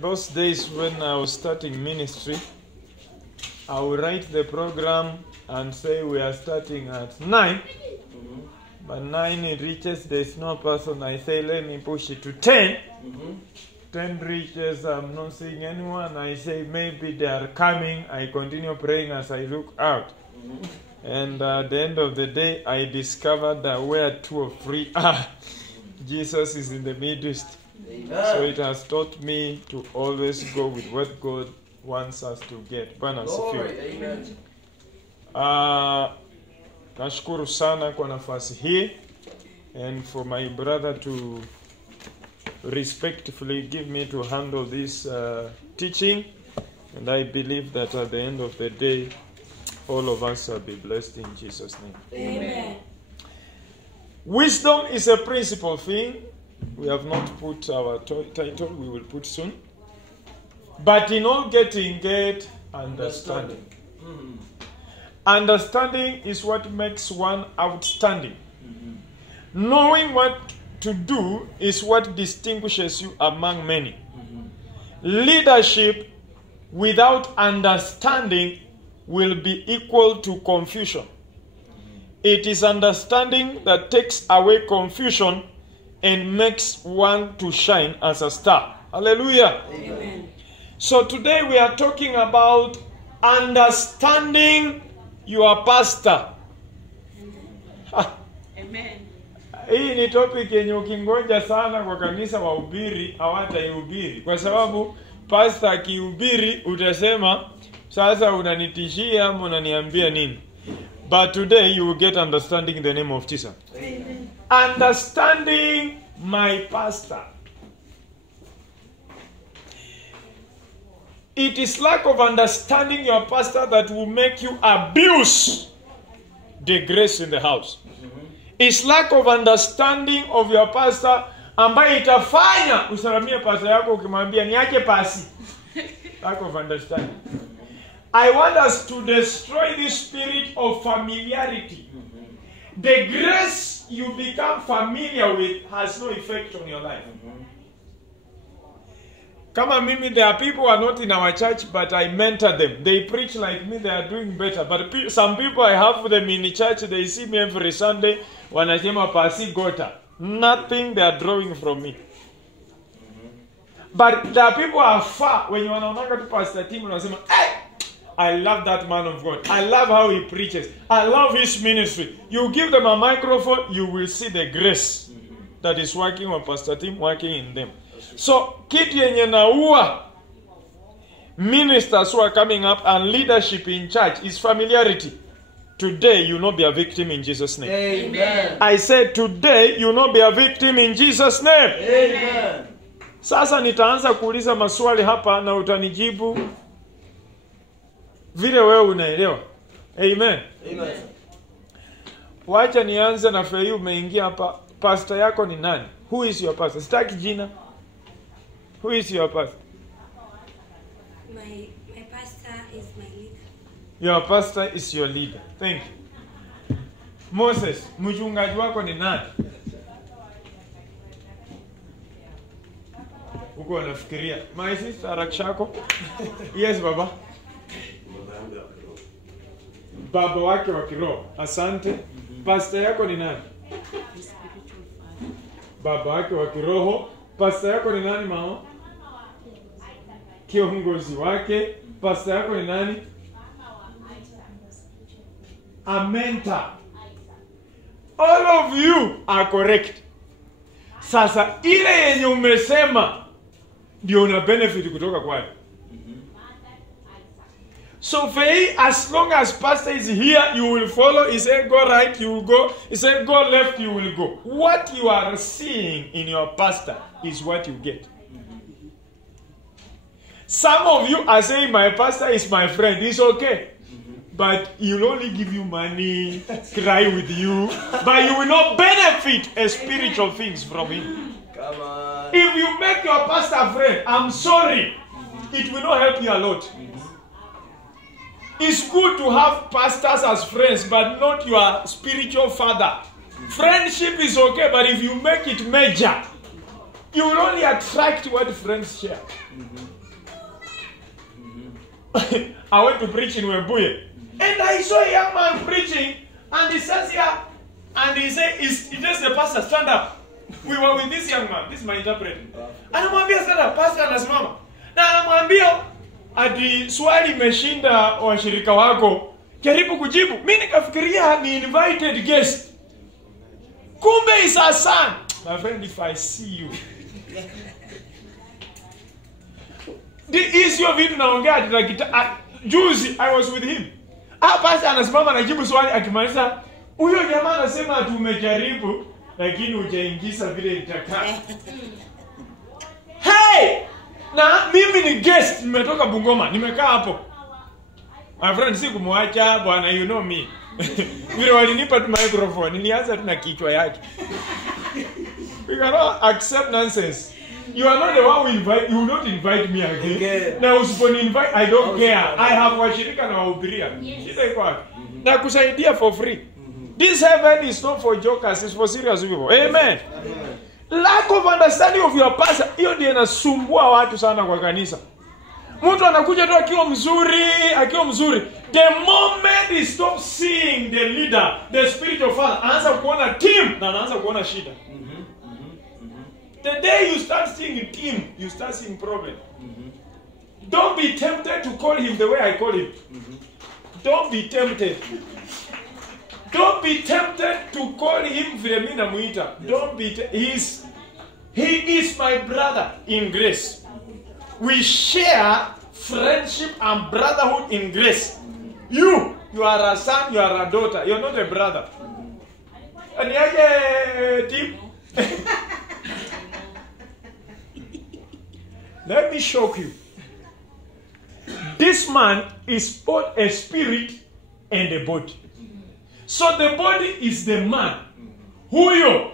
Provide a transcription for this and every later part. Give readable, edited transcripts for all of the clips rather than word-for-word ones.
Those days when I was starting ministry, I would write the program and say we are starting at 9. But 9 it reaches, there's no person. I say let me push it to 10. 10 reaches, I'm not seeing anyone. I say maybe they are coming. I continue praying as I look out. And at the end of the day, I discovered that where 2 or 3 are, Jesus is in the midst. So it has taught me to always go with what God wants us to get. Bwana asifiwe. Nashukuru sana kwa nafasi hii, and for my brother to respectfully give me to handle this teaching, and I believe that at the end of the day all of us will be blessed in Jesus' name. Amen. Wisdom is a principal thing. We have not put our title, we will put soon. But in all getting, get understanding. Understanding is what makes one outstanding. Knowing what to do is what distinguishes you among many. Leadership without understanding will be equal to confusion. It is understanding that takes away confusion and makes one to shine as a star. Hallelujah. Amen. So today we are talking about understanding your pastor. Amen. Hii ni topic yenye ukingoja sana kwa kanisa wahubiri hawataihubiri, kwa sababu pastor akihubiri utasema sasa unanitishia ama unaniambia nini. But today you will get understanding in the name of Jesus. Amen. Understanding my pastor. It is lack of understanding your pastor that will make you abuse the grace in the house. It's lack of understanding of your pastor ambaye itafanya usalamie pastor yako ukimwambia niache pasi. Lack of understanding. I want us to destroy this spirit of familiarity. The grace you become familiar with has no effect on your life. Kama mimi, there are people who are not in our church, but I mentor them. They preach like me, they are doing better. But some people, I have them in the church, they see me every Sunday, wanasema pasi gota. Nothing they are drawing from me. But there are people who are far, when you wanaonanga tu Pastor Tim, wanasema, hey, I love that man of God. I love how he preaches. I love his ministry. You give them a microphone, you will see the grace that is working on Pastor Tim, working in them. So, kitu yenye naua ministers who are coming up and leadership in church is familiarity. Today, you will not be a victim in Jesus' name. Amen. I said today, you will not be a victim in Jesus' name. Amen. Sasa nitaanza kuuliza maswali hapa na utanijibu vile wewe unaelewa. Amen. Amen. Wacha nianze na Fei, umeingia hapa. Pastor yako ni nani? Who is your pastor? Sitaki jina. Who is your pastor? My pastor is my leader. Your pastor is your leader. Thank you. Moses, mchungaji wako ni nani? Uko unafikiria. My sister Rakshako? Yes, baba. Baba wake wa kiroho. Asante. Pastor yako ni nani? Baba wake wa kiroho. Pastor yako ni nani, mama? Kiongozi wake. Pastor yako ni nani? A mentor. All of you are correct. Sasa ile yenye umesema ndio una benefit kutoka kwayo. So Fei, as long as pastor is here, you will follow. He said go right, you will go. He said go left, you will go. What you are seeing in your pastor is what you get. Some of you are saying my pastor is my friend. It's okay. But he'll only give you money, cry with you, but you will not benefit spiritual things from him. Come on. If you make your pastor a friend, I'm sorry, it will not help you a lot. It's good to have pastors as friends, but not your spiritual father. Friendship is okay, but if you make it major, You will only attract what friends share. I went to preach in Webuye. And I saw a young man preaching, and he says here, and he said, he tells the pastor, stand up. We were with this young man, this is my interpreter. Anamwambia stand up, pastor anasimama. Na anamwambia, ati swali imeshinda washirika wako, jaribu kujibu. Mimi nikafikiria ni invited guest. Kumbe is a son. My friend, if I see you. Is your vitu naongea tutakita juzi I was with him. Pastor anasimama anajibu swali akimaliza, huyo jamaa anasema tumejaribu lakini hujaingiza vile nitaka. Hey! Na mimi ni guest, nimetoka Bungoma, nimekaa hapo. My friend, sikumwacha bwana, you know me. Vile walinipa tu microphone, nilianza tu na kichwa yake. We cannot accept nonsense. You are not the one who invite, you will not invite me again. Na usiponi invite, I don't care. I have washirika na wahubiria. Shida iko wapi? Na kusaidia for free. This heaven is not for jokers, it's for serious people. Amen. Lack of understanding of your pastor, hiyo ndiyo inasumbua watu sana kwa kanisa. Mtu anakuja tu akiwa mzuri. The moment he stops seeing the leader, the spiritual father, anaanza kuona team na anaanza kuona shida. The day you start seeing team, you start seeing problem. Don't be tempted to call him the way I call him. Don't be tempted. Don't be tempted to call him vile mimi namuita. Don't be he is my brother in grace. We share friendship and brotherhood in grace. You are a son, you are a daughter. You're not a brother. And yake team. Let me shock you. This man is both a spirit and a body. So the body is the man. Huyo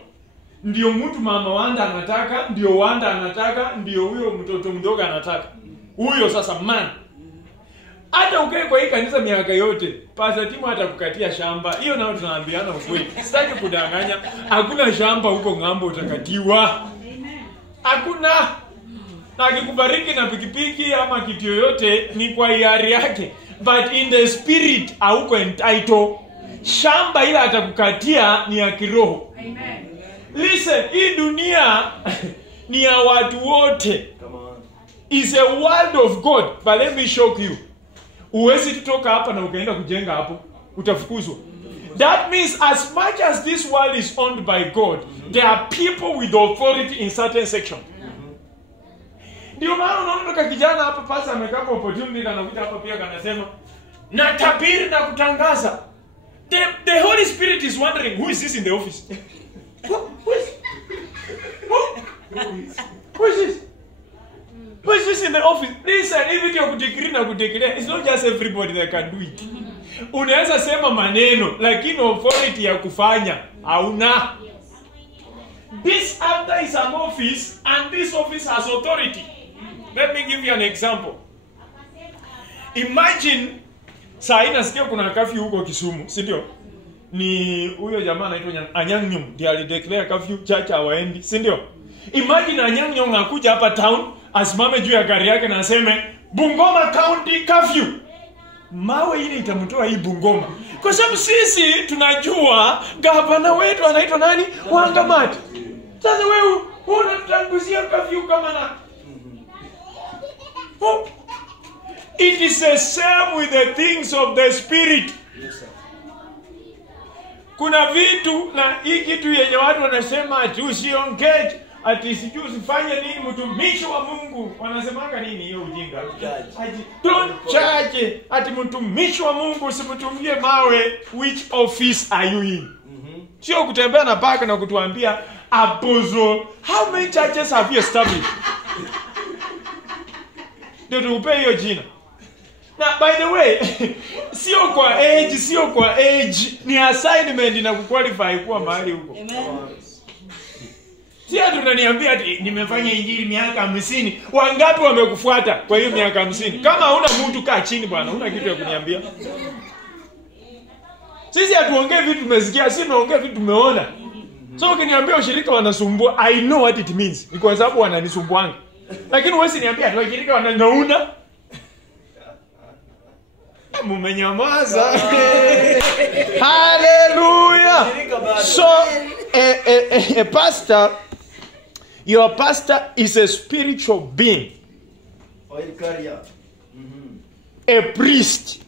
ndio mtu mama Wanda anataka, ndio Wanda anataka, ndio huyo mtoto mdogo anataka. Huyo sasa man. Hata ukae kwa hii kanisa miaka yote, Pastor Timo atakukatia shamba. Hiyo nao tunaambiana ukweli. Sitaki kudanganya. Hakuna shamba huko ng'ambo utakatiwa. Hakuna. Na akikubariki na pikipiki ama kitu yoyote ni kwa hiari yake. But in the spirit hauko entitled. Shamba ila atakukatia ni ya kiroho. Amen. Listen, hii dunia ni ya watu wote. Come on. Is a world of God. But let me shock you. Uwezi tutoka hapa na ukaenda kujenga hapo, utafukuzwa. That means as much as this world is owned by God, there are people with authority in certain section. Ndio maana unaona kijana hapa pasa amekaa kwa opportunity na anakuja hapa pia kanasema natabiri na kutangaza. The Holy Spirit is wondering who is this in the office? Who is this? Who is this in the office? Listen, even you kutikiri na kutikiri, it's not just everybody that can do it. Unaweza sema maneno lakini authority ya kufanya hauna. This after is an office and this office has authority. Let me give you an example. Imagine saa hii nasikia kuna curfew huko Kisumu, si ndio? Ni huyo jamaa anaitwa Anyang' Nyong'o ndiye alideclare curfew, church hawaendi, si ndio? Imagine Anyang' Nyong'o akuja hapa town, asimame juu ya gari yake na aseme Bungoma County curfew. Mawe ile itamtoa hii Bungoma. Kwa sababu sisi tunajua gavana wetu anaitwa nani? Wangamati. Sasa wewe unatanguzia curfew kama na it is the same with the things of the spirit. Yes, sir. Kuna vitu na hii kitu yenye watu wanasema ati usiongee, ati sijui usifanye nini mtumishi wa Mungu. Wanasemanga nini hiyo ujinga? Ati don't charge, ati mtumishi wa Mungu usimtumie mawe. Which office are you in? Sio kutembea na paka na kutuambia apostle. How many churches have you established? Ndio tupe hiyo jina. Na by the way, sio kwa age, ni assignment na kuqualify kuwa mahali huko. Sio tunaniambia ati nimefanya injili miaka 50. Wangapi wamekufuata kwa hiyo miaka 50? Kama huna mtu kaa chini bwana, huna kitu ya kuniambia. Sisi hatuongee vitu tumesikia, sisi tunaongea vitu tumeona. So ukiniambia ushirika wanasumbua, I know what it means. Ni kwa sababu wananisumbuanga. Lakini wewe usiniambia tu ushirika wanangauna. Mumenyamaza. Hallelujah. So a pastor, your pastor is a spiritual being. Oil carrier. A priest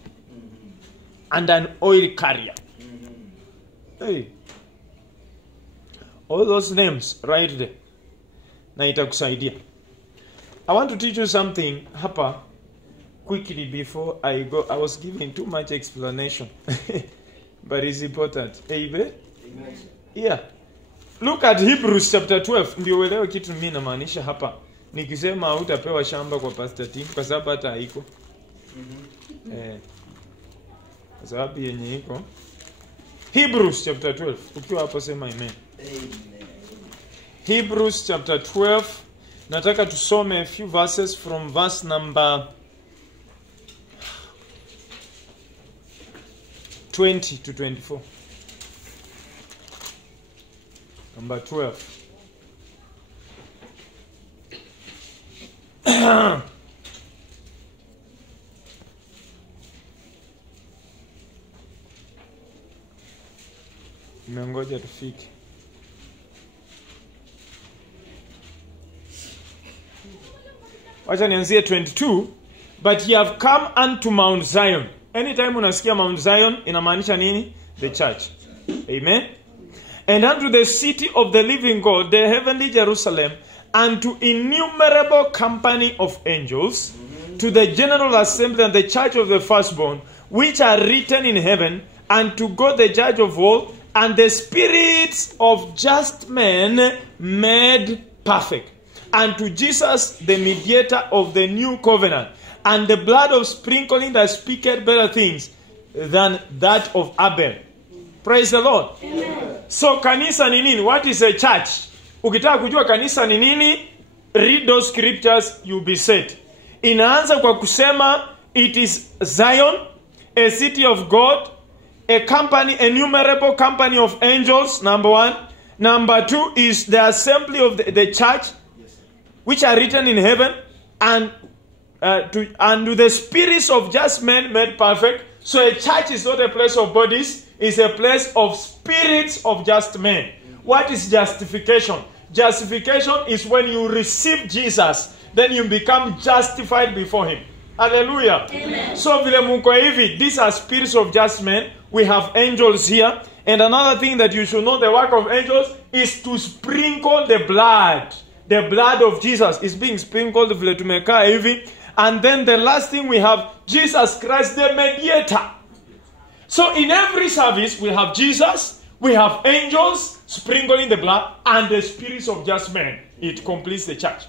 and an oil carrier. Hey. All those names right there. Na itakusaidia. I want to teach you something hapa quickly before I go. I was giving too much explanation. But it's important. Amen. Yeah. Look at Hebrews chapter 12. Ndio uelewe kitu mimi namaanisha hapa. Nikisema hutapewa shamba kwa Pastor Tim kwa sababu hata haiko. Kwa sababu yenye iko. Hebrews chapter 12. Ukiwa hapo sema amen. Hebrews chapter 12. Nataka tusome a few verses from verse number 20 to 24. Number 12. Nimengoja tufike. Wacha nianzie 22. But ye have come unto Mount Zion. Anytime unasikia Mount Zion inamaanisha nini? The church. Amen. And unto the city of the living God, the heavenly Jerusalem, and to innumerable company of angels, to the general assembly and the church of the firstborn, which are written in heaven, and to God the judge of all, and the spirits of just men made perfect, and to Jesus the mediator of the new covenant, and the blood of sprinkling that speaketh better things than that of Abel. Praise the Lord. Amen. So kanisa ni nini? What is a church? Ukitaka kujua kanisa ni nini, read those scriptures, you'll be set. Inaanza kwa kusema it is Zion, a city of God, a company, a innumerable company of angels, number one. Number two is the assembly of the church, which are written in heaven, and to the spirits of just men made perfect. So a church is not a place of bodies, it's a place of spirits of just men. What is justification? Justification is when you receive Jesus, then you become justified before him. Hallelujah. Amen. So vile muko hivi, these are spirits of just men. We have angels here. And another thing that you should know, the work of angels is to sprinkle the blood. The blood of Jesus is being sprinkled vile tumekaa hivi. And then the last thing we have, Jesus Christ the mediator. So in every service we have Jesus, we have angels sprinkling the blood, and the spirits of just men. It completes the church.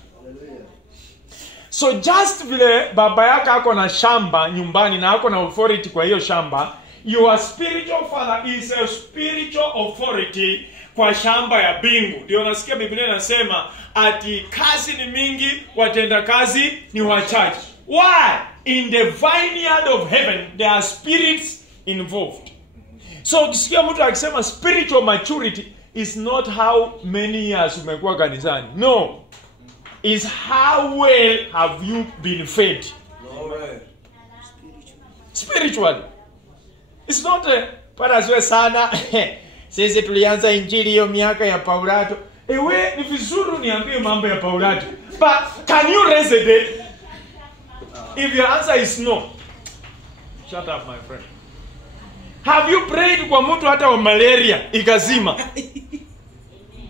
So just vile baba yako ako na shamba nyumbani na ako na authority kwa hiyo shamba, your spiritual father is a spiritual authority kwa shamba ya bingu. Ndio nasikia Biblia inasema ati kazi ni mingi, watenda kazi ni wachache. Why? In the vineyard of heaven there are spirits involved. So ukisikia mtu akisema spiritual maturity is not how many years umekuwa kanisani. No. Is how well have you been fed? Glory. Spiritually. It's not a paraswe sana. Sisi tulianza injili hiyo miaka ya Paulato. Ewe ni vizuri niambie mambo ya Paulato. But can you raise a dead? If your answer is no, shut up my friend. Have you prayed kwa mtu hata wa malaria ikazima?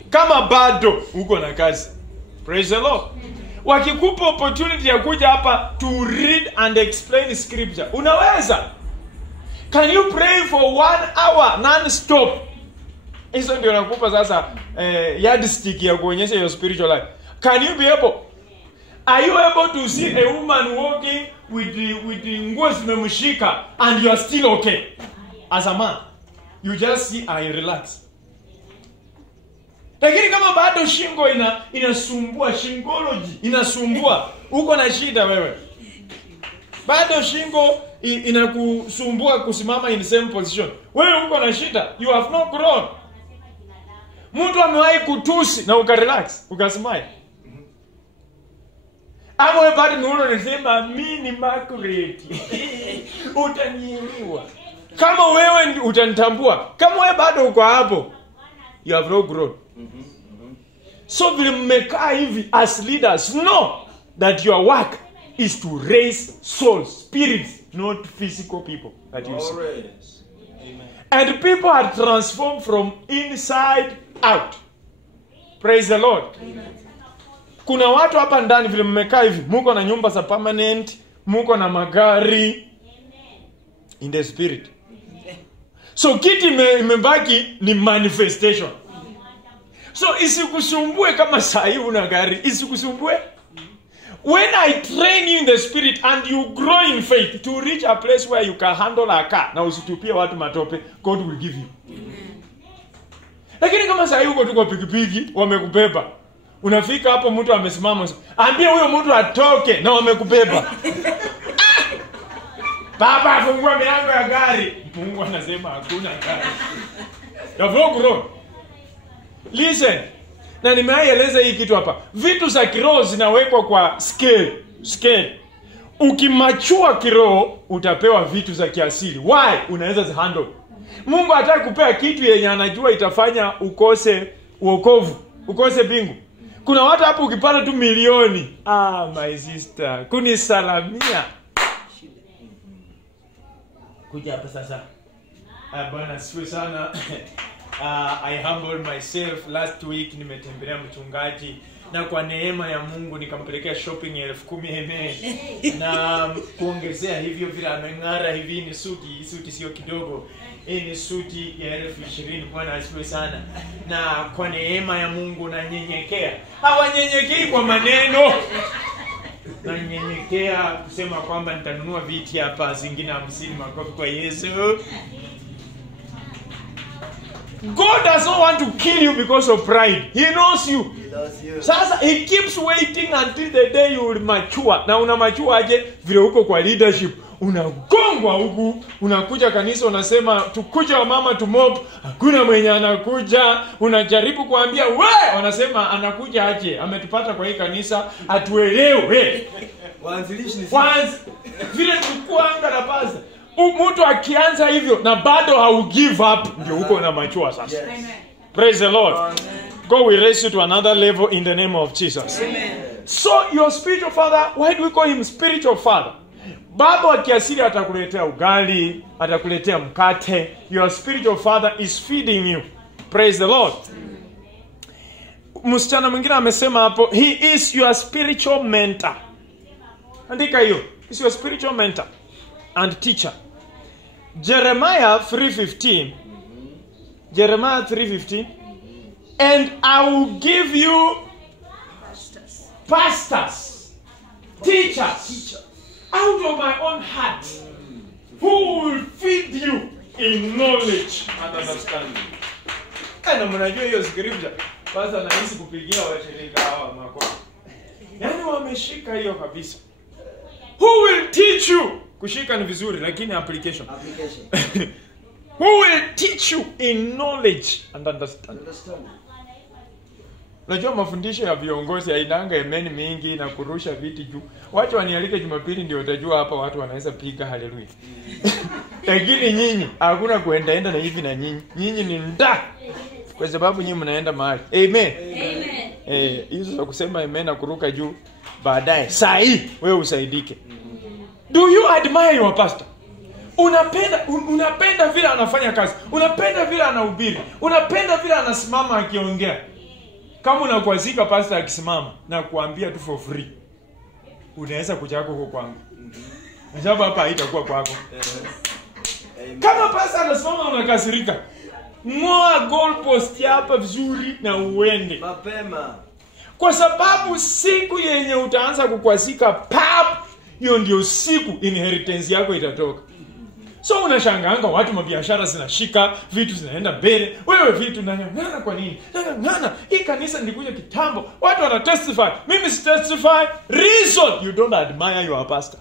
Kama bado uko na kazi. Praise the Lord. Wakikupa opportunity ya kuja hapa to read and explain scripture, unaweza. Can you pray for 1 hour non-stop? Hizo ndio nakupa sasa yardstick ya kuonyesha your spiritual life. Can you be able? Are you able to see a woman walking with the nguo zimemshika and you are still okay? As a man, you just see and relax. Lakini kama bado shingo inasumbua, shingology inasumbua, uko na shida wewe. Bado shingo inakusumbua kusimama in the same position. Wewe uko na shida, you have not grown. Mtu amewahi kutusi na ukarelax, ukasmile. Ama wewe bado ni unasema mimi ni Margaret. Utanielewa. Kama wewe utanitambua, kama wewe bado uko hapo, you have no growth. So vile mmekaa hivi as leaders, know that your work is to raise souls, spirits, not physical people that you see. Amen. And people are transformed from inside out. Praise the Lord. Amen. Kuna watu hapa ndani vile mmekaa hivi, mko na nyumba za permanent, mko na magari in the spirit. So kitu imebaki ni manifestation. So isikusumbue kama sahi una gari, isikusumbue. When I train you in the spirit and you grow in faith to reach a place where you can handle a car, na usitupie watu matope, God will give you. Lakini kama sahi uko tu kwa pikipiki, wamekubeba. Unafika hapo mtu amesimama, ambia huyo mtu atoke na wamekubeba. Baba fungua milango ya gari. Mungu anasema hakuna gari. Davyo grow. Listen. Na nimeeleza hii kitu hapa. Vitu za kiroho zinawekwa kwa scale. Ukimachua kiroho utapewa vitu za kiasili. Why? Unaweza zihandle. Mungu hataki kupea kitu yenye anajua itafanya ukose wokovu, ukose bingu. Kuna watu hapo ukipata tu milioni. My sister, kunisalamia. Kuja hapa sasa. Bwana siwe sana. I humbled myself last week, nimetembelea mchungaji na kwa neema ya Mungu nikampelekea shopping 10,000. Amen. Na kuongezea hivyo vile ameng'ara hivi, ni suti sio kidogo. Hii ni suti ya 20,000. Bwana asifiwe sana. Na kwa neema ya Mungu nanyenyekea. Hawanyenyekei kwa maneno. Nanyenyekea kusema kwamba nitanunua viti hapa zingine 50. Makofi kwa Yesu. God does not want to kill you because of pride. He knows you. He loves you. Sasa he keeps waiting until the day you will mature. Na una mature aje vile uko kwa leadership. Unagongwa huku, unakuja kanisa unasema tukuja wa mama tumop, hakuna mwenye anakuja, unajaribu kuambia wanasema anakuja aje, ametupata kwa hii kanisa, atuelewe. Waanzilishi ni Vile tukuanga na pasa. Mtu akianza hivyo na bado hau give up, ndio uko na mature sasa. Yes. Amen. Praise the Lord. Amen. God will raise you to another level in the name of Jesus. Amen. So your spiritual father, why do we call him spiritual father? Baba wa kiasili atakuletea ugali, atakuletea mkate. Your spiritual father is feeding you. Praise the Lord. Msichana mwingine amesema hapo, he is your spiritual mentor. Andika hiyo. He is your spiritual mentor and teacher. Jeremiah 3:15. Jeremiah 3:15. And I will give you pastors, teachers, out of my own heart, who will feed you in knowledge and understanding. Kana mnajua hiyo scripture. Sasa nahisi kupigia washirika hawa makofi. Yaani wameshika hiyo kabisa. Who will teach you? Kushika ni vizuri lakini application. Who will teach you in knowledge and understanding. Unajua mafundisho ya viongozi hainanga imani mingi na kurusha viti juu. Wacha wanialike Jumapili ndio utajua hapa watu wanaweza piga haleluya. Lakini nyinyi hakuna kuendaenda na hivi na nyinyi. Nyinyi ni nda. Kwa sababu nyinyi mnaenda mahali. Amen. Amen. Hizo za kusema amen na kuruka juu baadaye. Sahi wewe usaidike. Do you admire your pastor? Unapenda vile anafanya kazi. Unapenda vile anahubiri. Unapenda vile anasimama akiongea. Kama unakuazika pastor akisimama na kuambia tu for free, unaweza kuja huko kwangu. Sababu hapa haitakuwa kwako. Kama pastor anasimama unakasirika, ngoa goalpost hapa vizuri na uende mapema. Kwa sababu siku yenye utaanza kukwazika hiyo ndio siku inheritance yako itatoka. So unashangaanga watu mabiashara zinashika, vitu zinaenda mbele. Wewe vitu ngana kwa nini? Ngana, hii kanisa nilikuja kitambo. Watu wana testify. Mimi si testify. Reason you don't admire your pastor.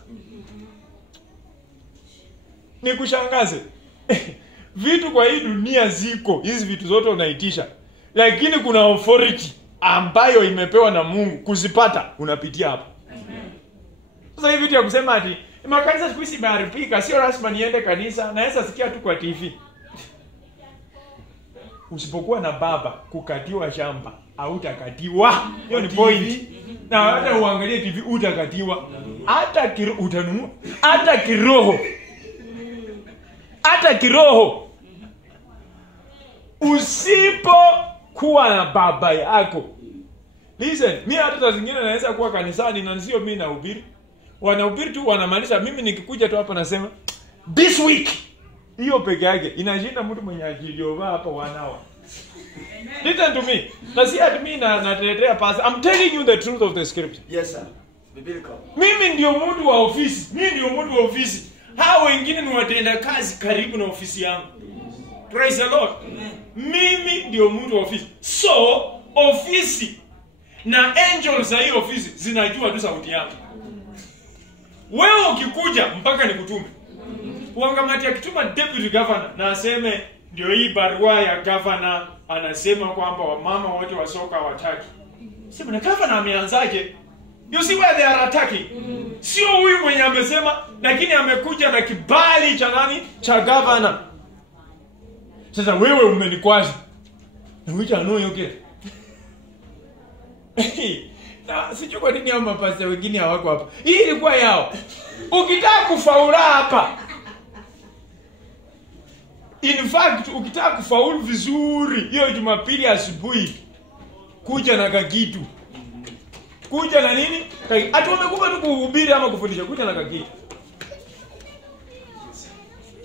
Nikushangaze. Vitu kwa hii dunia ziko. Hizi vitu zote unaitisha. lakini kuna authority ambayo imepewa na Mungu kuzipata, unapitia hapo. Sasa hivi vitu ya kusema ati makanisa siku hizi imeharibika, sio lazima niende kanisa, naweza sikia tu kwa TV. Usipokuwa na baba kukatiwa shamba, hautakatiwa. Hiyo ni point. Na hata uangalie TV utakatiwa. Hata utanunua, hata kiroho. Hata kiroho. Usipokuwa na baba yako. Listen, mimi hata zingine naweza kuwa kanisani na sio mimi nahubiri. Wanahubiri tu wanamaliza, mimi nikikuja tu hapa nasema this week. Hiyo peke yake inashinda mtu mwenye akiliovaa hapa wanao. Listen to me. Na si ati mimi natetea pastor. I'm telling you the truth of the scripture. Yes sir. Biblical. Mimi ndio mtu wa ofisi. Mimi ndio mtu wa ofisi. Hao wengine ni watenda kazi karibu na ofisi yangu. Praise the Lord. Mimi ndio mtu wa ofisi. So, ofisi na angels za hiyo ofisi zinajua tu sauti yangu. Wewe ukikuja mpaka nikutume. Uangamati akituma deputy governor na aseme ndio hii barua ya governor anasema kwamba wamama wote wa soka hawataki. Sema na governor ameanzaje? You see where they are attacking. Sio huyu mwenye amesema, lakini amekuja na kibali cha nani? Cha governor. Sasa wewe umenikwaza. Na which I know you get. Na sijui kwa nini hao mapasta wengine hawako hapa. Hii ilikuwa yao. Ukitaka kufaula hapa. In fact, ukitaka kufaulu vizuri hiyo Jumapili asubuhi, kuja na kakitu. Kuja na nini? Hata umekuwa tu kuhubiri ama kufundisha, kuja na kakitu.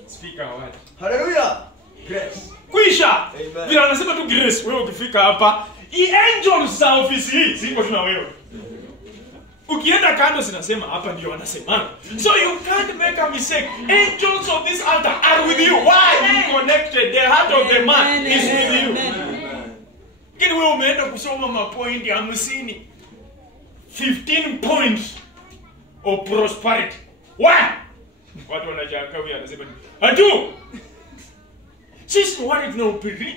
Speaker word. Hallelujah. Grace. Kwisha. Bila anasema tu grace. Wewe ukifika hapa, angels za ofisi hii ziko tu na wewe. Ukienda kando zinasema hapa ndio wanasema. So you can't make a mistake. Angels of this altar are with you. Why? You connected. The heart of the man is with you. Kini wewe umeenda kusoma mapointi 50. 15 points of prosperity. Why? Watu wanajaka huyu anasema atu. Sisi wale tunaupiri.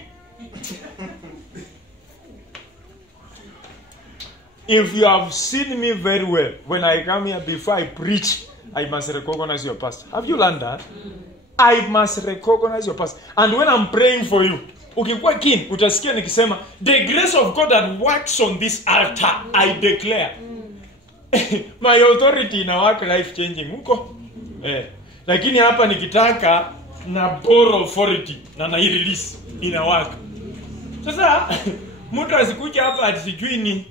If you have seen me very well, when I come here before I preach, I must recognize your pastor. Have you learned that? I must recognize your pastor. And when I'm praying for you, ukikuwa keen, utasikia nikisema, the grace of God that works on this altar, I declare. My authority ina work life changing. Huko? Lakini hapa nikitaka na borrow authority na release ina work. Sasa, mtu asikuja hapa ati sijui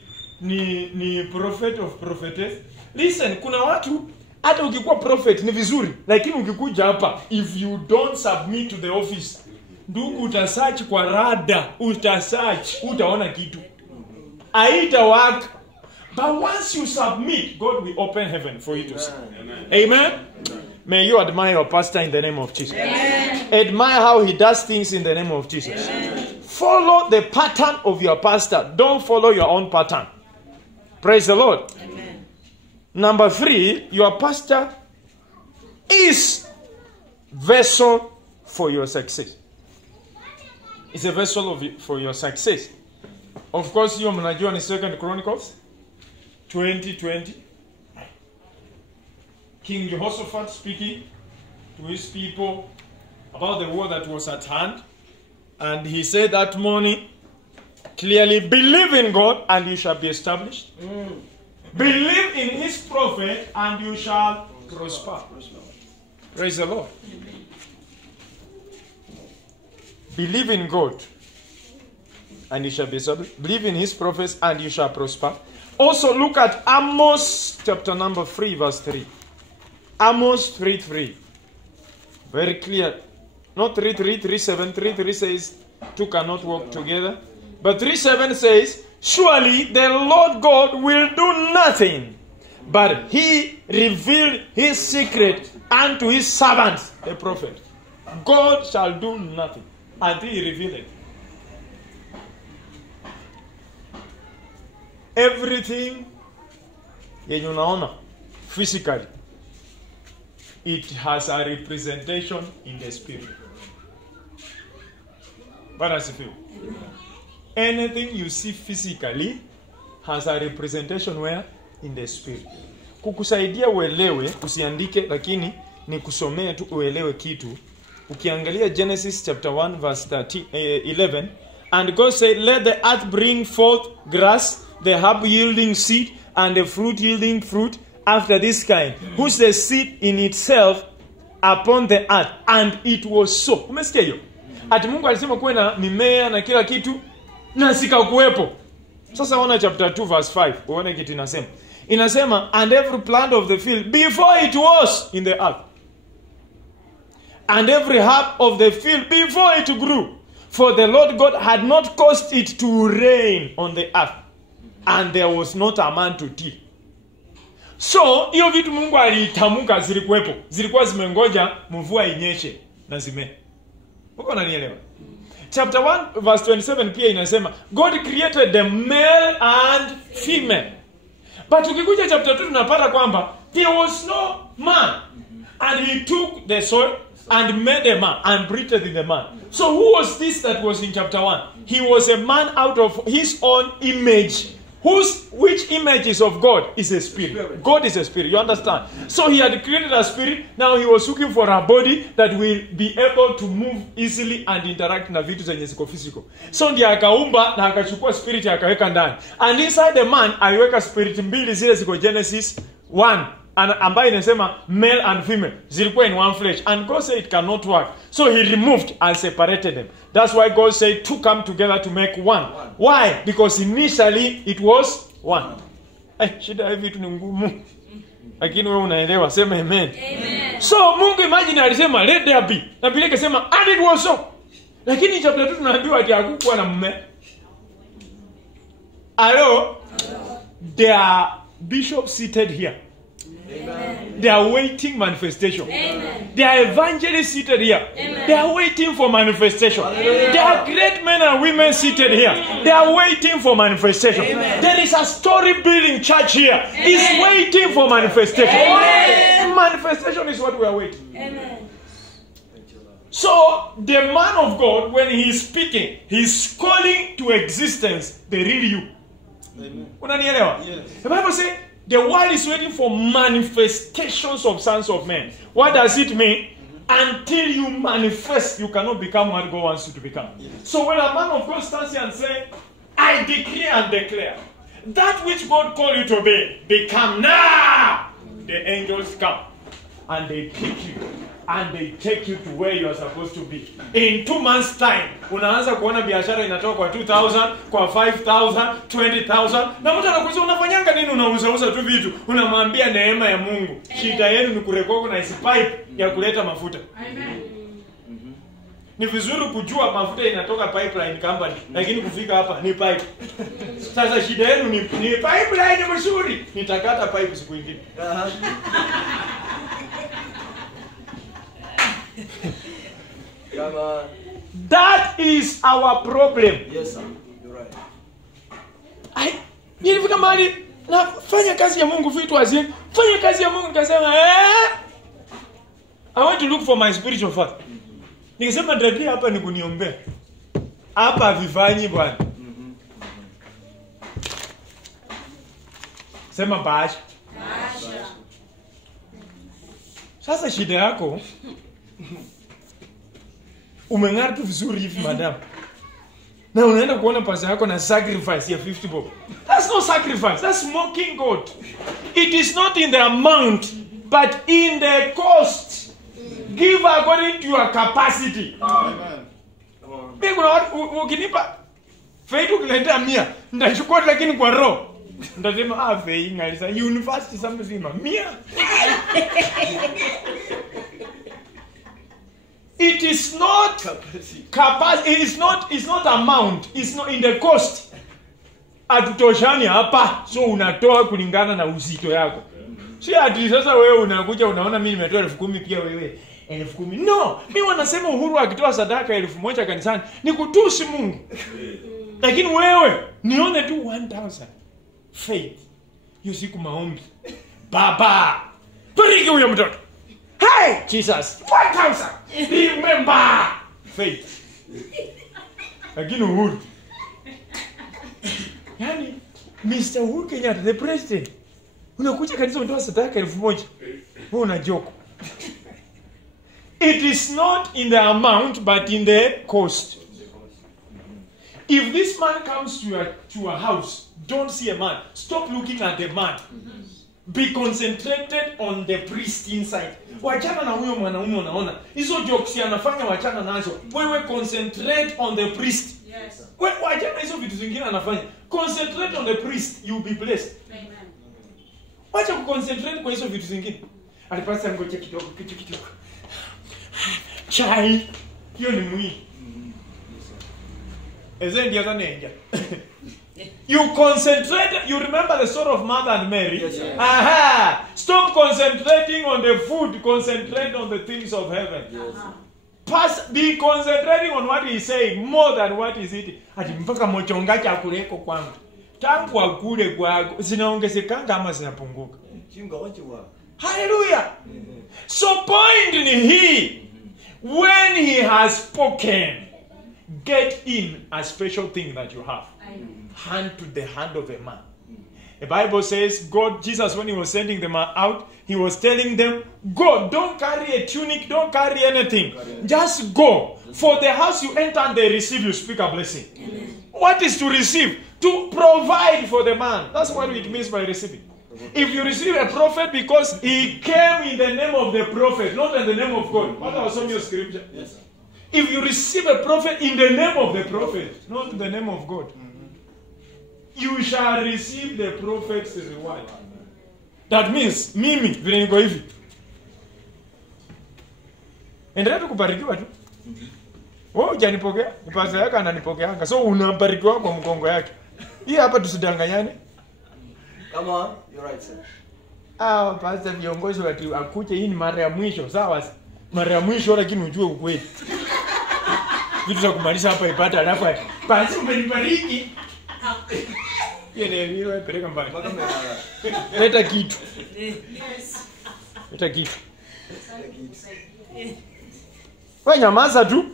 ni prophet of prophetess. Listen, kuna watu hata ukikuwa prophet ni vizuri, lakini ukikuja hapa if you don't submit to the office, ndugu utasearch kwa rada, utaona kitu. Haita work. But once you submit, God will open heaven for you to see. Amen. May you admire your pastor in the name of Jesus. Amen. Admire how he does things in the name of Jesus. Amen. Follow the pattern of your pastor. Don't follow your own pattern. Praise the Lord. Amen. Number 3, your pastor is vessel for your success. It's a vessel for your success. Of course, you mnajua ni 2 Chronicles 20:20. King Jehoshaphat speaking to his people about the war that was at hand. And he said that morning, clearly, believe in God and you shall be established. Believe in his prophet and you shall prosper. Praise the Lord. Believe in God and you shall be established. Believe in his prophets and you shall prosper. Also look at Amos chapter number 3 verse 3. Amos 3:3. Very clear. Not 3:7. 3:3 says two cannot walk together. But 3:7 says, surely the Lord God will do nothing, but he revealed his secret unto his servants, the prophet. God shall do nothing until he reveal it. Everything yenye unaona physically, it has a representation in the spirit. Bwana asifiwe. anything you see physically has a representation where? In the spirit. Kukusaidia uelewe, usiandike lakini ni kusomea tu uelewe kitu. Ukiangalia Genesis chapter 1 verse 11, and God said, let the earth bring forth grass, the herb yielding seed, and the fruit yielding fruit after this kind, whose the seed in itself upon the earth. And it was so. Umesikia hiyo? Ati Mungu alisema kuwe na mimea na kila kitu na sikakuwepo. Sasa ona chapter 2 verse 5. Uone kitu inasema. Inasema, and every plant of the field before it was in the earth, and every herb of the field before it grew, for the Lord God had not caused it to rain on the earth, and there was not a man to till. So hiyo vitu Mungu alitamka zilikuwepo, zilikuwa zimengoja mvua inyeshe na zime. Uko unanielewa? Chapter 1 verse 27 pia inasema, God created them male and female. But ukikuja chapter 2 tunapata kwamba there was no man, and he took the soil and made a man and breathed in the man. So who was this that was in chapter 1? He was a man out of his own image. Which image is of God? Is a spirit. God is a spirit. You understand? So he had created a spirit. Now he was looking for a body that will be able to move easily and interact na vitu zenye ziko physical. So ndiye akaumba na akachukua spirit akaweka ndani. And inside the man aliweka spirit mbili zile ziko Genesis 1. Ambayo inasema male and female zilikuwa in one flesh, and God said it cannot work, so he removed and separated them. That's why God said two come together to make one. Why? Because initially it was one. Shida hivi tu ni ngumu, lakini wewe unaelewa, sema amen. Amen. So Mungu imagine alisema let there be, na Biblia ikasema and it was so. Lakini chapter 2 tunaambiwa ati hakukuwa na mume. Hello? There are bishops seated here. Amen. They are waiting manifestation. Amen. They are evangelists seated here. Amen. They are waiting for manifestation. Amen. There are great men and women seated here. Amen. They are waiting for manifestation. Amen. There is a story building church here. Amen. It's waiting for manifestation. Amen. Manifestation is what we are waiting. Amen. So the man of God, when he is speaking, he is calling to existence the real you. Unanielewa? Yes. The Bible says the world is waiting for manifestations of sons of men. What does it mean? Until you manifest, you cannot become what God wants you to become. Yes. So when a man of God stands here and says, I decree and declare, that which God called you to be, become now. The angels come and they pick you and they take you to where you are supposed to be. In 2 months time, unaanza kuona biashara inatoka kwa 2,000, kwa 5,000, 20,000. Na mtu anakuuliza unafanyanga nini, unauza tu vitu. Unamwambia neema ya Mungu. Shida yenu ni kurekodi na isi pipe ya kuleta mafuta. Amen. Ni vizuri kujua mafuta inatoka pipeline company, lakini kufika hapa ni pipe. Sasa shida yenu ni pipeline mzuri. Nitakata pipe siku nyingine. That is our problem. Yes, sir. You're right. Nilifika mahali nafanya kazi ya Mungu vitu azim. Fanya kazi ya Mungu nikasema I want to look for my spiritual father. Nikasema ndadi hapa ni kuniombea. Hapa vifanyi bwana. Sema basha. Basha. Sasa shida yako umeng'ara tu vizuri hivi madam. Na unaenda kuona pesa yako na sacrifice ya 50 bob. That's no sacrifice. That's mocking God. It is not in the amount, but in the cost. Give according to your capacity. Amen. Mimi kuna watu ukinipa faith ukileta 100, ndachukua lakini kwa roho. Ndasema faith ngalisa university samzima 100. It is not capacity. It's not amount. It's not in the cost. Atutoshani hapa. So unatoa kulingana na uzito yako. Si ati sasa wewe unakuja unaona mimi nimetoa 10,000 pia wewe 10,000. No, mimi wanasema Uhuru akitoa sadaka 1,000 kanisani ni kutusi Mungu. Lakini wewe nione tu 1,000. Faith. Hiyo siku maombi. Baba, bariki huyo mtoto. Hey, Jesus, 1,000. Remember faith. Lakini Uhuru Yani Mr. Uhuru Kenyatta, the president, unakuja kanisa unatoa sadaka 1,000. Wewe una joke. It is not in the amount but in the cost. If this man comes to your house, don't see a man. Stop looking at the man. Be concentrated on the priest inside. Wachana na huyo mwanaume unaona. Hizo jokes anafanya wachana nazo. Wewe concentrate on the priest. Yes. Wewe wachana hizo vitu zingine anafanya. Concentrate on the priest, you will be blessed. Amen. Wacha kuconcentrate kwa hizo vitu zingine. Alipasa ngoja kidogo kitu. Chai. Hiyo ni mwili. Ezendi azanenja. You concentrate, you remember the story of Martha and Mary? Yes, sir. Aha! Stop concentrating on the food, concentrate on the things of heaven. Yes. Be concentrating on what he's saying more than what he's eating. Ati mpaka mochonga chakuleko kwangu. Tangu akule kwako, zinaongesekanga ama zinapunguka. Chinga wachiwa. Hallelujah! So point in he, when he has spoken, get in a special thing that you have. Hand to the hand of a man. The Bible says, Jesus, when he was sending them out, he was telling them, go, don't carry a tunic, don't carry anything. Just go. For the house you enter and they receive you, speak a blessing. Amen. What is to receive? To provide for the man. That's what it means by receiving. If you receive a prophet because he came in the name of the prophet, not in the name of God. What was on your scripture? Yes, sir. If you receive a prophet in the name of the prophet, not in the name of God, you shall receive the prophet's reward. That means, mimi, vile niko hivi. Endelea tu kubarikiwa tu. Wewe hujanipokea, ni pasa yake ananipokeanga. So unabarikiwa kwa mkongo yake. Hii hapa tusidanganyane. Come on, you're right, sir. Pastor viongozi watu akuje hii ni mara ya mwisho, sawa? Mara ya mwisho lakini ujue ukweli. Vitu za kumalisha hapa ipata alafu basi umenibariki. Yeye ndio peleka mbali. Leta kitu. Leta kitu. Wewe nyamaza tu.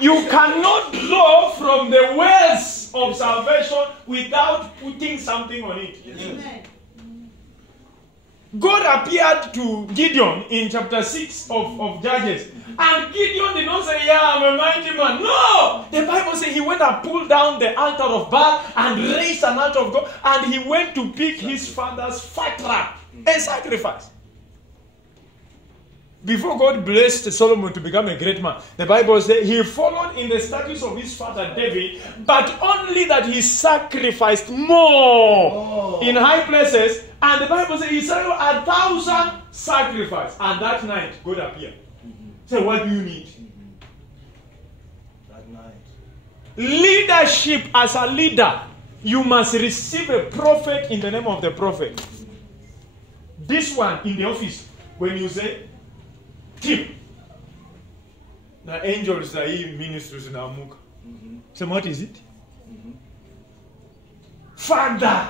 You cannot draw from the wells of salvation without putting something on it. Amen. God appeared to Gideon in chapter 6 of Judges. And Gideon did not say, yeah, I'm a mighty man. No! The Bible says he went and pulled down the altar of Baal and raised an altar of God. And he went to pick his father's fat ram, a sacrifice. Before God blessed Solomon to become a great man, the Bible says he followed in the statutes of his father David, but only that he sacrificed more in high places. And the Bible says he said 1,000 sacrifices. And that night, God appeared. So what do you need? That night. Leadership as a leader, you must receive a prophet in the name of the prophet. This one in the office, when you say, Tim, the angels are in ministries in Amuka. So what is it? Father,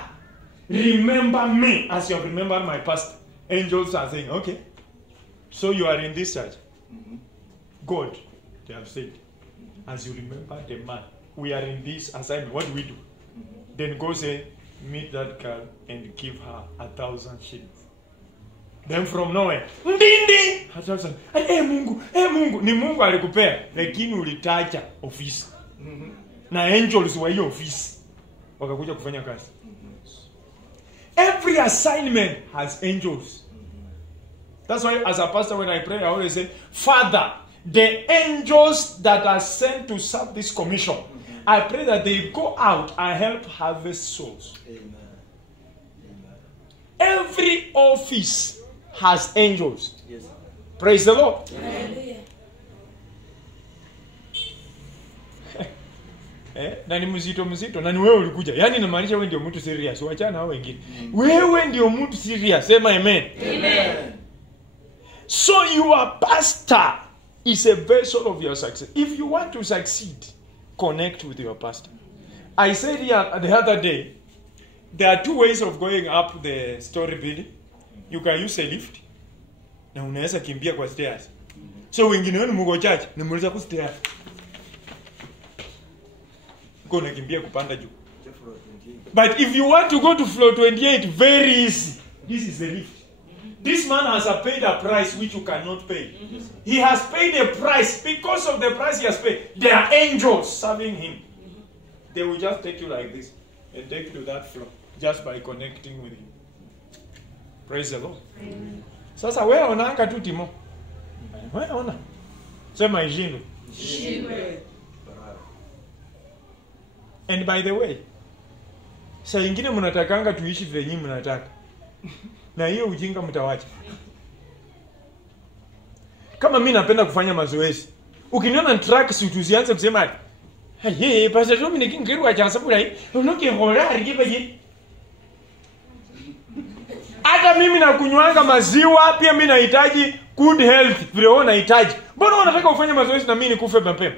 remember me as you have remembered my past. Angels are saying, okay, so you are in this church. God, they have said, as you remember the man, we are in this assignment. What do we do? Then go say, meet that girl and give her 1,000 shillings. Then from nowhere, ndindi 1,000. Mungu, ni Mungu alikupea, lakini ulitacha ofisi. Na angels wa hiyo ofisi wakakuja kufanya kazi. Every assignment has angels. That's why as a pastor when I pray I always say, Father, the angels that are sent to serve this commission, I pray that they go out and help harvest souls. Amen. Amen. Every office has angels. Yes, sir. Praise the Lord. Hallelujah. Na ni mzito na ni wewe ulikuja. Yaani inamaanisha wewe ndio mtu serious. Waachana na hao wengine. Wewe ndio mtu serious. Sema amen. Amen. So your pastor is a vessel of your success. If you want to succeed, connect with your pastor. I said here the other day, there are two ways of going up the story building. You can use a lift. Na unaweza kimbia kwa stairs. So wengine wenu mko chache, nimuuliza ku stairs. Uko unakimbia kupanda juu. But if you want to go to floor 28, very easy. This is the lift. This man has paid a price which you cannot pay. He has paid a price. Because of the price he has paid, there are angels serving him. They will just take you like this and take you to that floor just by connecting with him. Praise the Lord. Amen. Sasa wewe unaanga tu Timo. Wewe ona. Sema ishindwe. And by the way, saa ingine mnatakanga tuishi vile nyinyi mnataka. Na hiyo ujinga mtawacha. Kama mimi napenda kufanya mazoezi. Ukiniona track suit usianze kusema hey, Pastor Dominic ngirwa cha sababu hii, unoke horari kibaje. Hata mimi nakunywanga maziwa, pia mimi nahitaji good health, vile wewe unahitaji. Mbona unataka ufanye mazoezi na mimi nikufe mapema?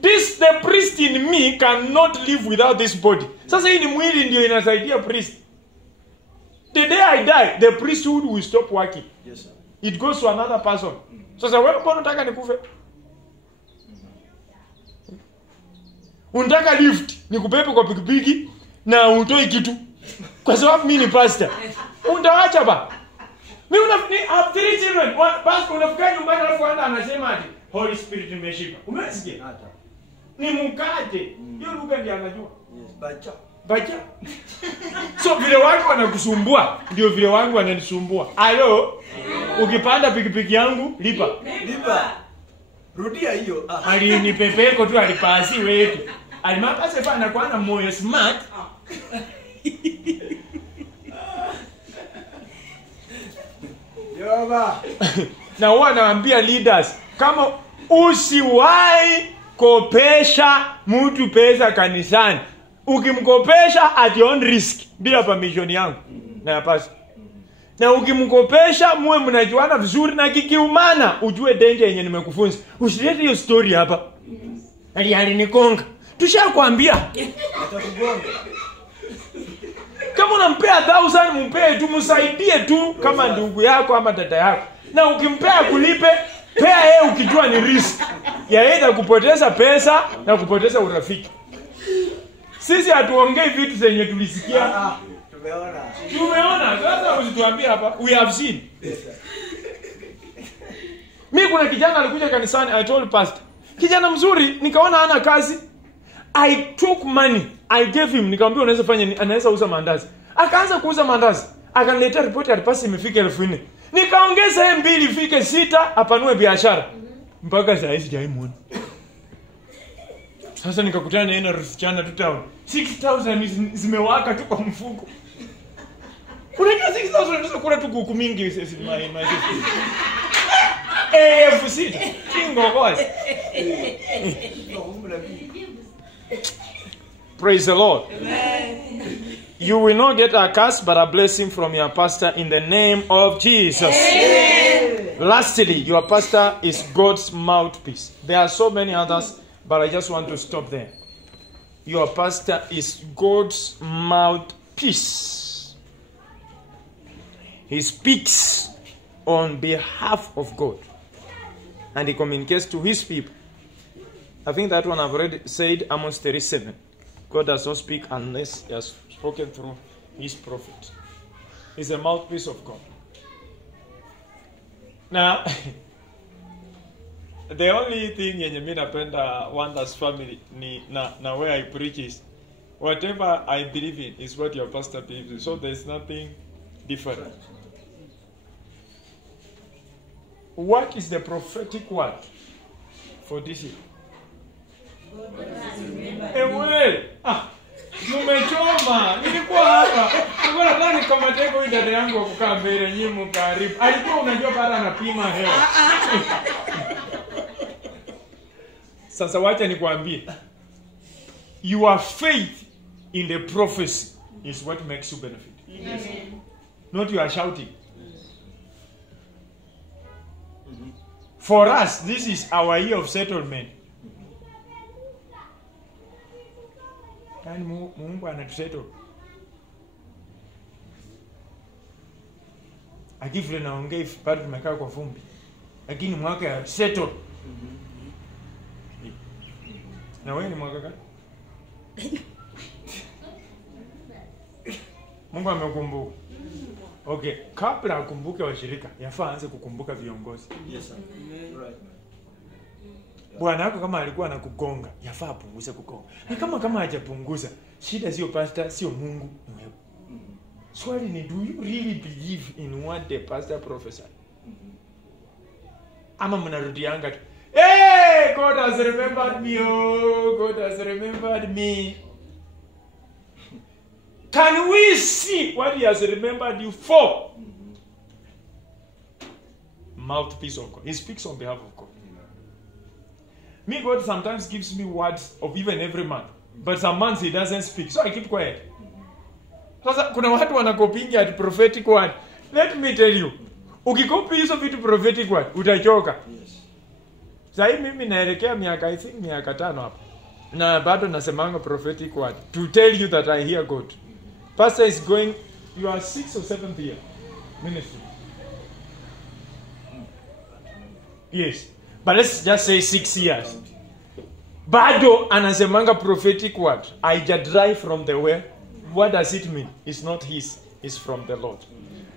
The priest in me cannot live without this body. Sasa hii ni mwili ndio inasaidia priest. The day I die, the priesthood will stop working. Yes, sir. It goes to another person. Sasa wewe mbona unataka nikufe? Unataka lift, nikubebe kwa pikipiki na utoi kitu. Kwa sababu mimi ni pastor. Unataacha ba. Mimi have 3 children. Pastor unafika nyumbani alafu anasema ati Holy Spirit nimeshika. Umesikia? Hata. Ni mkate. Hiyo lugha ndiye anajua. Yes, bacha. Bacha. So vile watu wanakusumbua, ndio vile wangu wananisumbua. Alo, ukipanda pikipiki yangu, lipa. Lipa. Rudia hiyo. Alinipepeko tu alipasi wetu. Alimapa sefa anakuwa na moyo smart. Yoba. Na huwa naambia leaders, kama usiwahi kopesha mtu pesa kanisani, ukimkopesha at your own risk bila permission yangu na ya pasi. Na ukimkopesha muwe mnajuana vizuri, na kikiumana ujue danger yenye nimekufunza. Usilete hiyo story hapa. Alinikonga. Tushakwambia. Atakugonga. Kama unampea 1000 mpe tu, msaidie tu kama ndugu yako ama dada yako. Na ukimpea kulipe, pea yeye ukijua ni risk ya either kupoteza pesa na kupoteza urafiki. Sisi hatuongei vitu zenye tulisikia. Tumeona. Sasa usituambie hapa. We have seen. Mimi kuna kijana alikuja kanisani, I told pastor, kijana mzuri, nikaona hana kazi. I took money, I gave him, nikamwambia unaweza fanya nini? Anaweza uza mandazi. Akaanza kuuza mandazi. Akaniletea ripoti alipasi imefika 1000. Nikaongeza yeye 2 ifike 6 apanue biashara. Mpaka saa hizi hajaimuona. Sasa nikakutana na yeye Rusichana 2000. 6000 zimewaka tu kwa mfuko. Unajua 6000 unaweza kula tu kuku mingi my sister. FC Kingo boys. Praise the Lord. Amen. You will not get a curse but a blessing from your pastor in the name of Jesus. Amen. Lastly, your pastor is God's mouthpiece. There are so many others, but I just want to stop there. Your pastor is God's mouthpiece. He speaks on behalf of God, and he communicates to his people. I think that one I've already said, Amos 37. God does not speak unless he has spoken through his prophet. He's a mouthpiece of God. Now, the only thing yenye mimi napenda Wonders family ni na where I preach is whatever I believe in is what your pastor believes in. So there's nothing different. What is the prophetic word for this year? Ewe, mmechoma. Nilikuwa hapa. Nilikuwa nadhani kama teko hii dada yangu kukaa mbele nyinyi mkaribu. Alikuwa unajua para anapima hewa. Sasa wacha nikwambie. Your faith in the prophecy is what makes you benefit. Amen. Not you are shouting. For us, this is our year of settlement. And Mungu anatusettle. Akifle naongea bado tumekaa kwa vumbi. Lakini mwaka ya settle. Na wewe ni mwaka gani? Mungu amekumbuka. Okay, kabla akumbuke washirika, yafaa aanze kukumbuka viongozi. Yes, sir. Right. Bwana wako kama alikuwa anakugonga, yafaa apunguze kugonga. Na kama hajapunguza, shida sio pastor, sio Mungu, ni wewe. Swali ni, do you really believe in what the pastor prophesied? Ama mnarudianga tu, hey, God has remembered me, oh, God has remembered me. Can we see what he has remembered you for? Mouthpiece of God. He speaks on behalf of God. Me, God sometimes gives me words of even every month. But some months he doesn't speak. So I keep quiet. Sasa kuna watu wanakopingi at prophetic word. Let me tell you. Ukikopi hizo vitu prophetic word, utachoka. Yes. Sasa mimi naelekea miaka 5 hapa. Na bado nasemanga prophetic word to tell you that I hear God. Pastor is going, you are 6th or 7th year ministry. Yes. But let's just say 6 years. Bado anasemanga prophetic word. I just drive from the where. What does it mean? It's not his. It's from the Lord.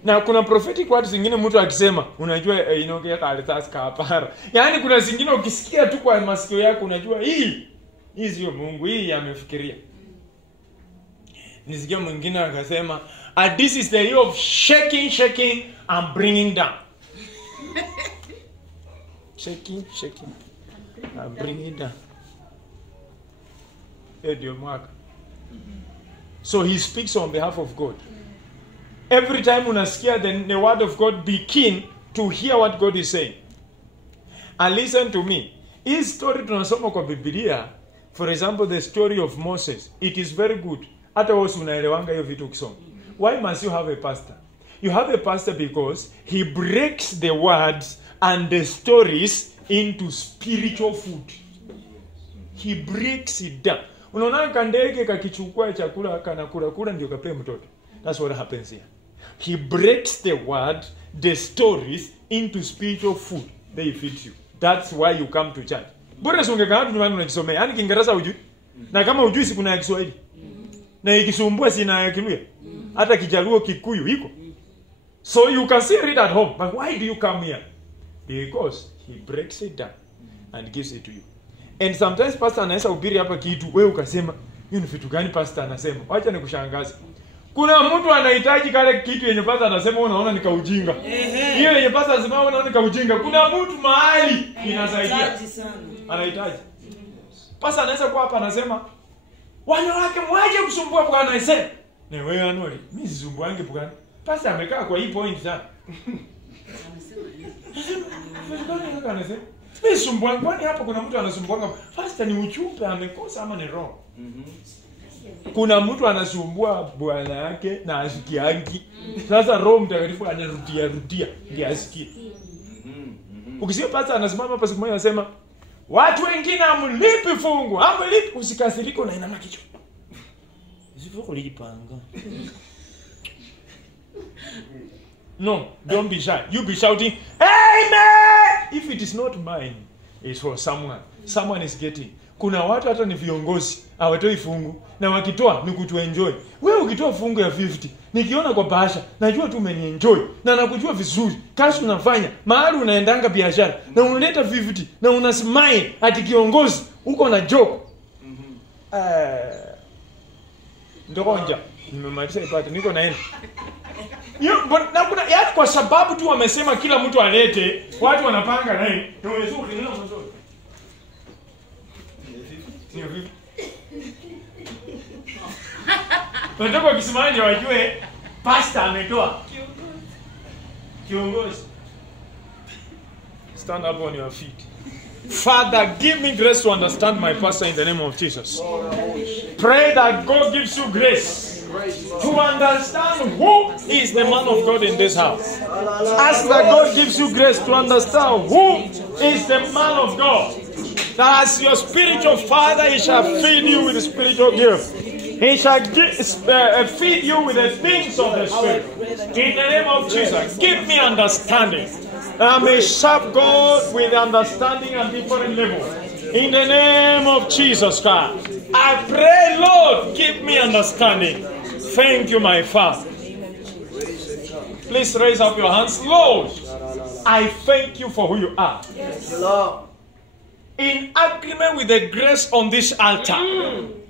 Na kuna prophetic word zingine mtu akisema unajua inogea karatasi kapara. Yaani kuna zingine ukisikia tu kwa masikio yako unajua hii sio Mungu, hii amefikiria. Nisikia mwingine akasema, this is the year of shaking and bringing down. shaking and bringing down. Ndio mwaka. So he speaks on behalf of God. Every time unasikia the word of God, be keen to hear what God is saying. And listen to me. Hii story tunasoma kwa Biblia, for example, the story of Moses, it is very good. Hata wewe unaelewanga hiyo vitu ukisoma. Why must you have a pastor? You have a pastor because he breaks the words and the stories into spiritual food. He breaks it down. Unaona kandege kakichukua chakula kanakula ndio kapee mtoto. That's what happens here. He breaks the word, the stories into spiritual food. They feed you. That's why you come to church. Bora ungekaa tu nyumbani unakisomea. Yaani Kiingereza hujui. Na kama hujui si kuna ya Kiswahili. Na ikisumbua sina ya Kiluya. Hata Kijaluo, Kikuyu iko. So you can still read at home. But why do you come here? Because he breaks it down and gives it to you. And sometimes pastor anaweza hubiri hapa kitu wewe ukasema, hiyo ni vitu gani pastor anasema? Acha nikushangaze. Kuna mtu anahitaji kale kitu yenye pastor anasema unaona nika ujinga. Hiyo yenye pastor anasema unaona nika ujinga. Kuna mtu mahali inasaidia. Anahitaji. Pastor anaweza kuwa hapa anasema, wanawake mwaje kusumbua Bwana Yesu. Ni wewe anoli. Mimi sisumbuange Bwana. Pastor amekaa kwa hii point sana. Anasema mimi sumbuange. Kwani hapa kuna mtu anasumbuanga? Pastor ni uchumbe amekosa ama ni roho? Kuna mtu anasumbua bwana yake na asikiangi. Sasa Roho Mtakatifu anarudia ndio asikie. Ukisikia pastor anasimama hapa siku moja anasema, watu wengine amlipi fungu, amlipi, usikasirike na inama kichwa. Sivyo kulipanga. No, don't be shy. You be shouting, amen! If it is not mine, it's for someone. Someone is getting. Kuna watu hata ni viongozi, hawatoi fungu. Na wakitoa ni kutuenjoy. Wewe ukitoa fungu ya 50, nikiona kwa bahasha, najua tu umenienjoy. Na nakujua vizuri. Kazi unafanya, mahali unaendanga biashara, na unaleta 50, na unasmile ati kiongozi, uko na joke. Ndokonja, nimemaliza ipate, niko naenda. Na kuna yaani kwa sababu tu wamesema kila mtu alete, watu wanapanga naye. Ndio Yesu kinena mwanzo. Ni vipi? Tunataka kisimani wajue pastor ametoa. Kiongozi. Stand up on your feet. Father, give me grace to understand my pastor in the name of Jesus. Pray that God gives you grace to understand who is the man of God in this house. Ask that God gives you grace to understand who is the man of God. That as your spiritual father, he shall feed you with the spiritual gift. He shall feed you with the things of the Spirit. In the name of Jesus, give me understanding. I may serve God with understanding at different levels. In the name of Jesus Christ, I pray, Lord, give me understanding. Thank you, my Father. Please raise up your hands. Lord, I thank you for who you are. Lord. In agreement with the grace on this altar,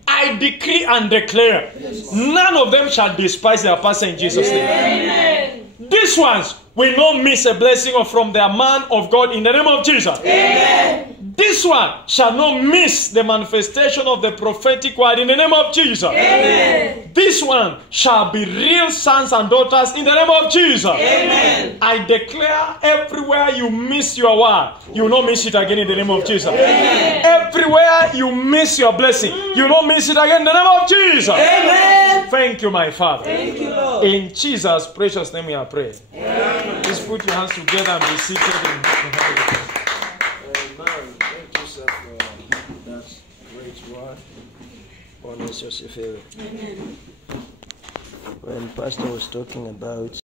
I decree and declare, none of them shall despise their pastor in Jesus' name. Amen. These ones will not miss a blessing from their man of God in the name of Jesus. Amen. This one shall not miss the manifestation of the prophetic word in the name of Jesus. Amen. This one shall be real sons and daughters in the name of Jesus. Amen. I declare everywhere you miss your word, you will not miss it again in the name of Jesus. Amen. Everywhere you miss your blessing, you will not miss it again in the name of Jesus. Amen. Thank you, my Father. Thank you, Lord. In Jesus' precious name we are praying. Please put your hands together and be seated in the heavenly. Amen. Thank you, sir, for that great word. Honest Joseph. Amen. When Pastor was talking about